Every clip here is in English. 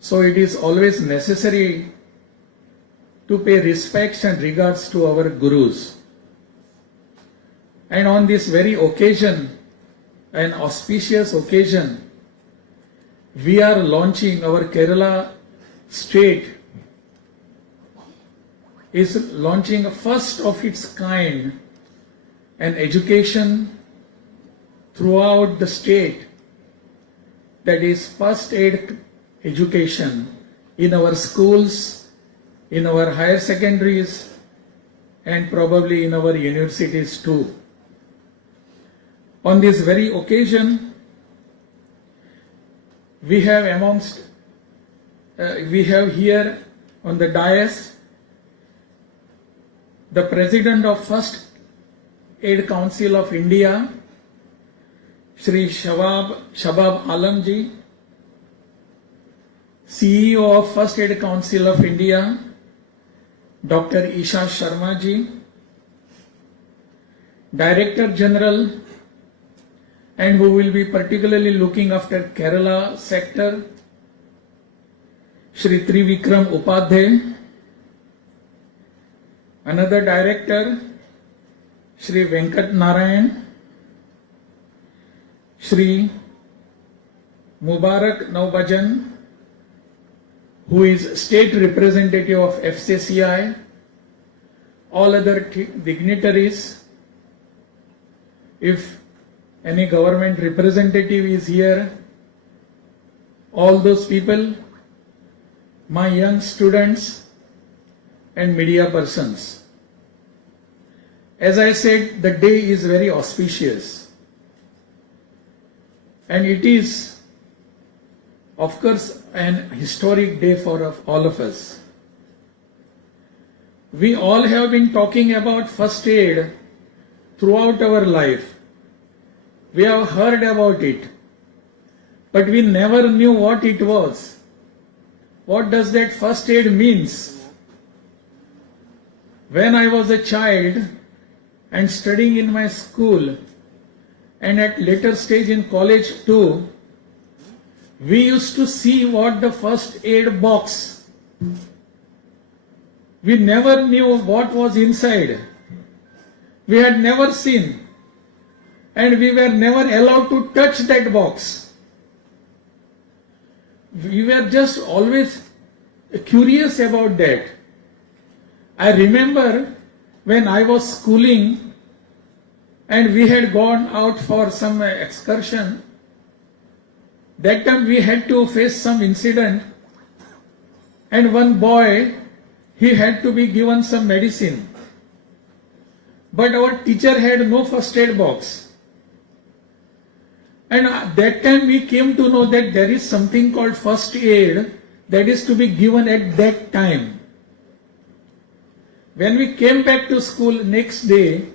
So it is always necessary to pay respects and regards to our gurus. And on this very occasion, an auspicious occasion, we are launching our Kerala state is launching a first of its kind an education throughout the state that is first aid education in our schools, in our higher secondaries, and probably in our universities too. On this very occasion, we have here on the dais the President of First Aid Council of India, Shri Shabab Alamji, CEO of First Aid Council of India, Dr. Isha Sharma ji, Director General, and who will be particularly looking after Kerala sector, Shri Trivikram Upadhyay, another Director, Shri Venkat Narayan, Shri Mubarak Naubajan, who is State Representative of FCCI, all other dignitaries. If any government representative is here, all those people, my young students and media persons. As I said, the day is very auspicious. And it is, of course, an historic day for all of us. We all have been talking about first aid throughout our life. We have heard about it, but we never knew what it was. What does that first aid means? When I was a child and studying in my school and at later stage in college too, we used to see what the first aid box. We never knew what was inside. We had never seen. And we were never allowed to touch that box. We were just always curious about that. I remember when I was schooling and we had gone out for some excursion. That time we had to face some incident, and one boy, he had to be given some medicine. But our teacher had no first aid box. And at that time we came to know that there is something called first aid that is to be given at that time. When we came back to school next day,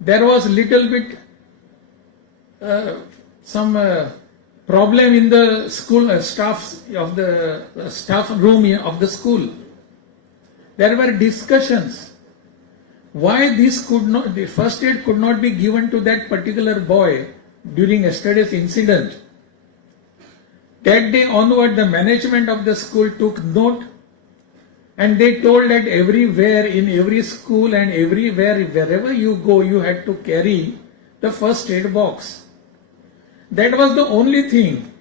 there was little bit some problem in the school staff room of the school. There were discussions why this the first aid could not be given to that particular boy during yesterday's incident. That day onward, the management of the school took note, and they told that everywhere, in every school and everywhere, wherever you go, you had to carry the first aid box. That was the only thing.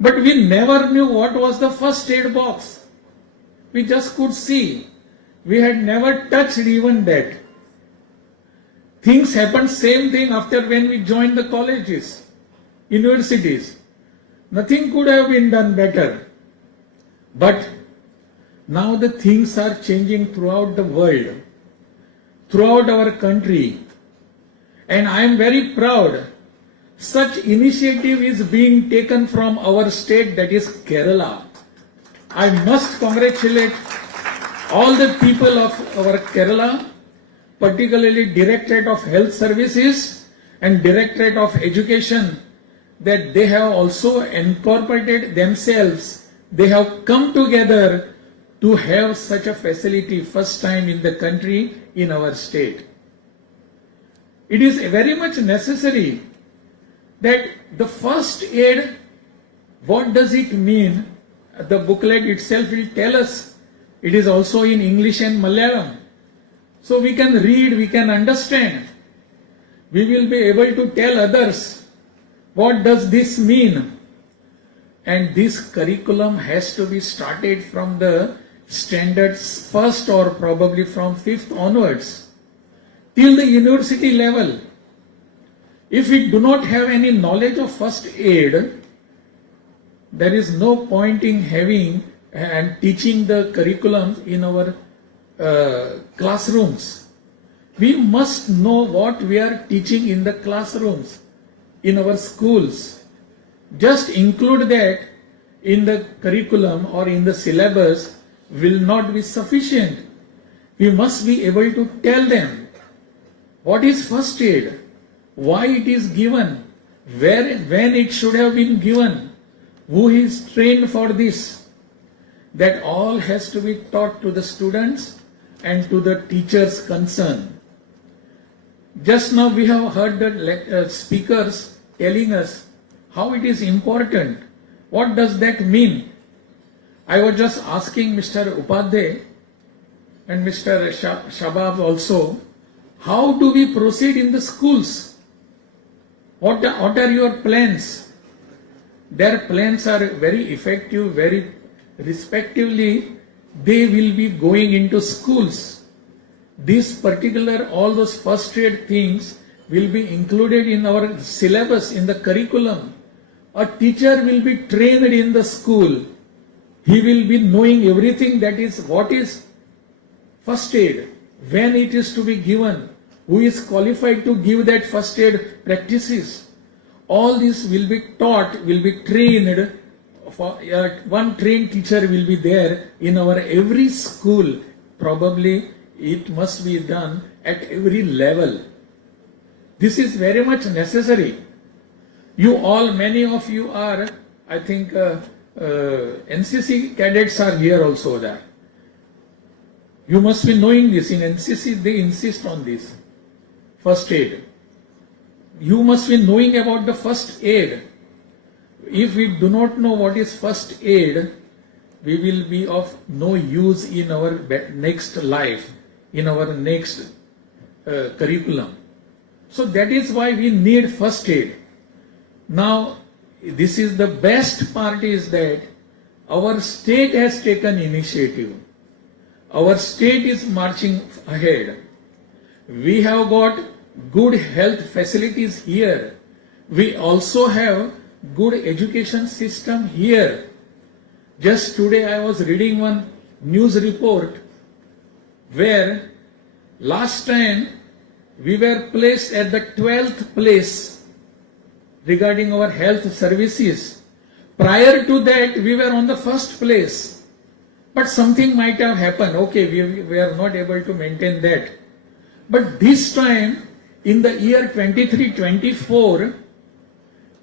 But we never knew what was the first aid box. We just could see. We had never touched even that. Things happened, same thing after when we joined the colleges, universities. Nothing could have been done better. But now the things are changing throughout the world, throughout our country. And I am very proud such initiative is being taken from our state, that is Kerala. I must congratulate all the people of our Kerala, particularly Directorate of Health Services and Directorate of Education, that they have also incorporated themselves. They have come together to have such a facility first time in the country, in our state. It is very much necessary that the first aid What does it mean? The booklet itself will tell us. It is also in English and Malayalam. So we can read, we can understand. We will be able to tell others, what does this mean? And this curriculum has to be started from the standards first or probably from 5th onwards till the university level. If we do not have any knowledge of first aid, there is no point in having and teaching the curriculum in our classrooms. We must know what we are teaching in the classrooms, in our schools. Just include that in the curriculum or in the syllabus will not be sufficient. We must be able to tell them what is first aid, why it is given, where, when it should have been given, who is trained for this. That all has to be taught to the students and to the teachers concerned. Just now we have heard the speakers telling us how it is important. What does that mean? I was just asking Mr. Upadhyay and Mr. Shabab also, how do we proceed in the schools? What are your plans? Their plans are very effective, very respectively, they will be going into schools. This particular, all those first aid things will be included in our syllabus, in the curriculum. A teacher will be trained in the school. He will be knowing everything, that is what is first aid, when it is to be given, who is qualified to give that first aid practices. All this will be taught, will be trained. For one trained teacher will be there in our every school. Probably it must be done at every level. This is very much necessary. You all, many of you are, I think, NCC cadets are here also there. You must be knowing this. In NCC, they insist on this. First aid. You must be knowing about the first aid. If we do not know what is first aid, we will be of no use in our next life, in our next curriculum. So that is why we need first aid. Now, this is the best part is that our state has taken initiative. Our state is marching ahead. We have got good health facilities here. We also have good education system here. Just today I was reading one news report where last time we were placed at the 12th place regarding our health services. Prior to that we were on the first place. But something might have happened. Okay, we are not able to maintain that. But this time in the year 23-24,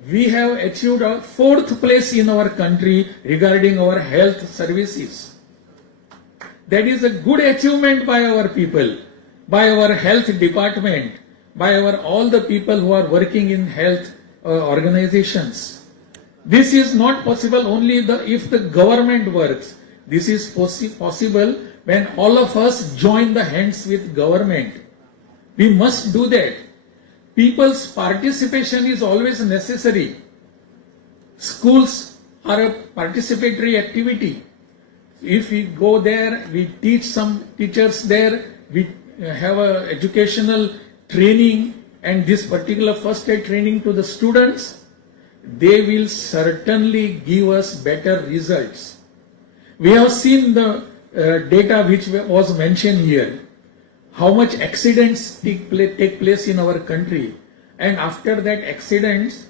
we have achieved a 4th place in our country regarding our health services. That is a good achievement by our people, by our health department, by all the people who are working in health organizations. This is not possible only if the government works. This is possible when all of us join the hands with government. We must do that. People's participation is always necessary. Schools are a participatory activity. If we go there, we teach some teachers there, we have a educational training and this particular first aid training to the students, they will certainly give us better results. We have seen the data which was mentioned here. How much accidents take place in our country, and after that accidents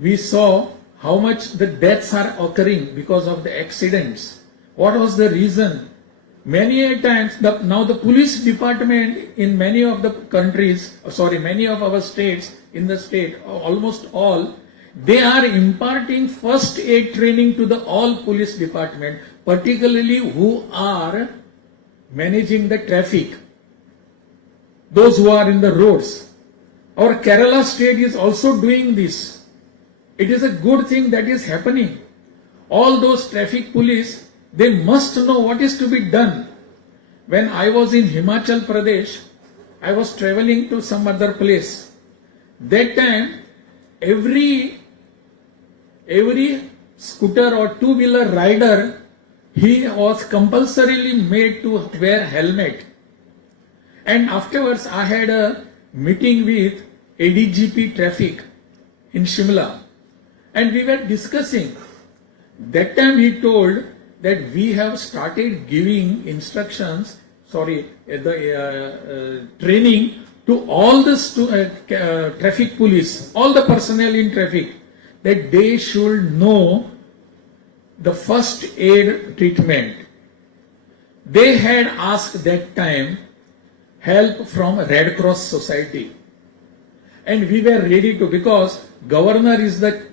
we saw how much the deaths are occurring because of the accidents. What was the reason? Many a times now the police department in many of the countries, many of our states, in the state, almost all, they are imparting first aid training to the all police department, particularly who are managing the traffic. Those who are in the roads. Our Kerala state is also doing this. It is a good thing that is happening. all those traffic police, they must know what is to be done. When I was in Himachal Pradesh, I was traveling to some other place. That time, every scooter or two-wheeler rider, he was compulsorily made to wear helmet. And afterwards, I had a meeting with ADGP Traffic in Shimla, and we were discussing. That time he told that we have started giving training to all the traffic police, all the personnel in traffic, that they should know the first aid treatment. They had asked that time help from Red Cross Society. And we were ready to, because Governor is the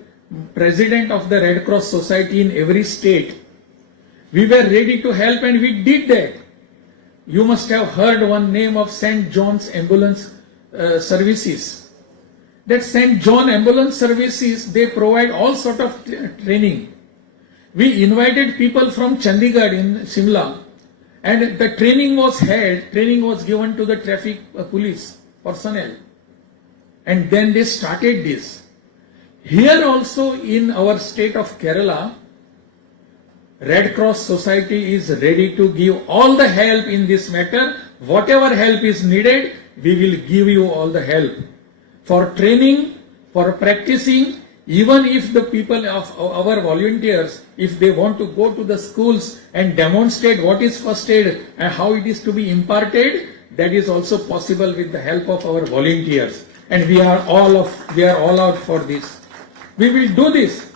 president of the Red Cross Society in every state. We were ready to help, and we did that. You must have heard one name of St. John's Ambulance Services. That St. John Ambulance Services, they provide all sort of training. We invited people from Chandigarh in Shimla, and the training was given to the traffic police personnel. And then they started this. Here also in our state of Kerala, Red Cross Society is ready to give all the help in this matter. Whatever help is needed, we will give you all the help. For training, for practicing, even if the people of our volunteers, if they want to go to the schools and demonstrate what is first aid and how it is to be imparted, that is also possible with the help of our volunteers. And we are all out for this. We will do this.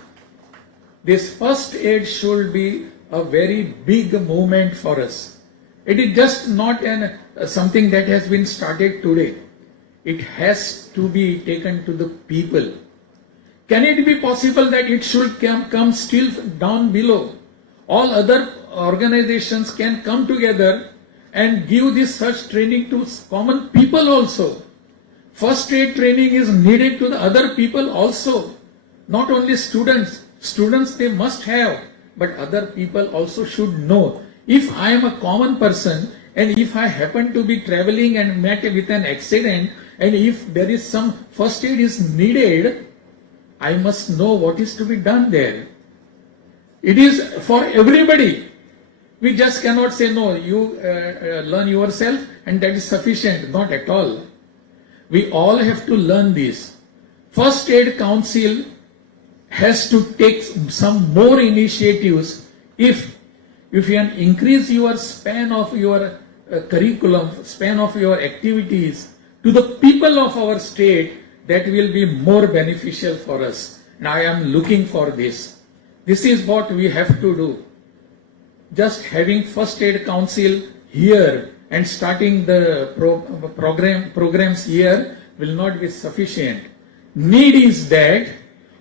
This first aid should be a very big movement for us. It is just not something that has been started today. It has to be taken to the people. Can it be possible that it should come still down below? All other organizations can come together and give this such training to common people also. First aid training is needed to the other people also. Not only students. Students they must have, but other people also should know. If I am a common person, and if I happen to be traveling and met with an accident, and if there is some first aid is needed, I must know what is to be done there. It is for everybody. We just cannot say, no, you learn yourself and that is sufficient. Not at all. We all have to learn this. First Aid Council has to take some more initiatives. If you can increase your span of your curriculum, span of your activities to the people of our state, that will be more beneficial for us. Now I am looking for this. This is what we have to do. Just having First Aid Council here and starting the programs here will not be sufficient. Need is that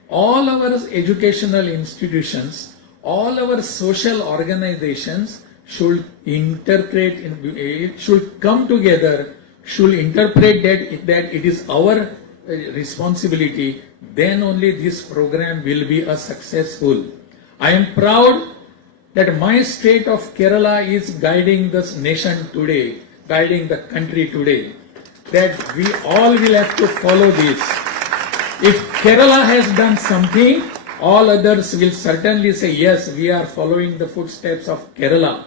all our educational institutions, all our social organizations should should come together, should interpret that it is our responsibility. Then only this program will be a successful. I am proud that my state of Kerala is guiding this nation today, guiding the country today. That we all will have to follow this. If Kerala has done something, all others will certainly say, yes, we are following the footsteps of Kerala.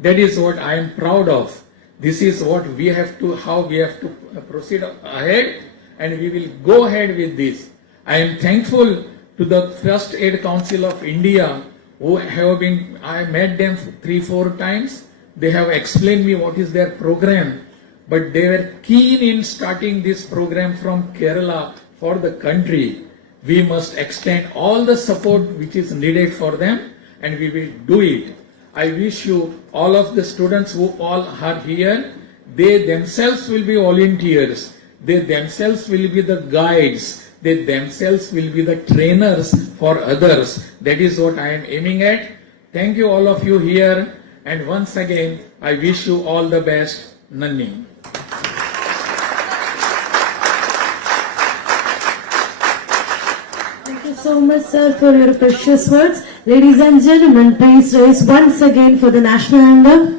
That is what I am proud of. This is what we have to, how we have to proceed ahead, and we will go ahead with this. I am thankful to the First Aid Council of India, who have been, I met them 3-4 times. They have explained me what is their program, but they were keen in starting this program from Kerala for the country. We must extend all the support which is needed for them, and we will do it. I wish you, all of the students who all are here, they themselves will be volunteers. They themselves will be the guides. They themselves will be the trainers for others. That is what I am aiming at. Thank you all of you here. And once again, I wish you all the best. Nanni. Thank you so so much, sir, for your precious words. Ladies and gentlemen, please rise once again for the national anthem.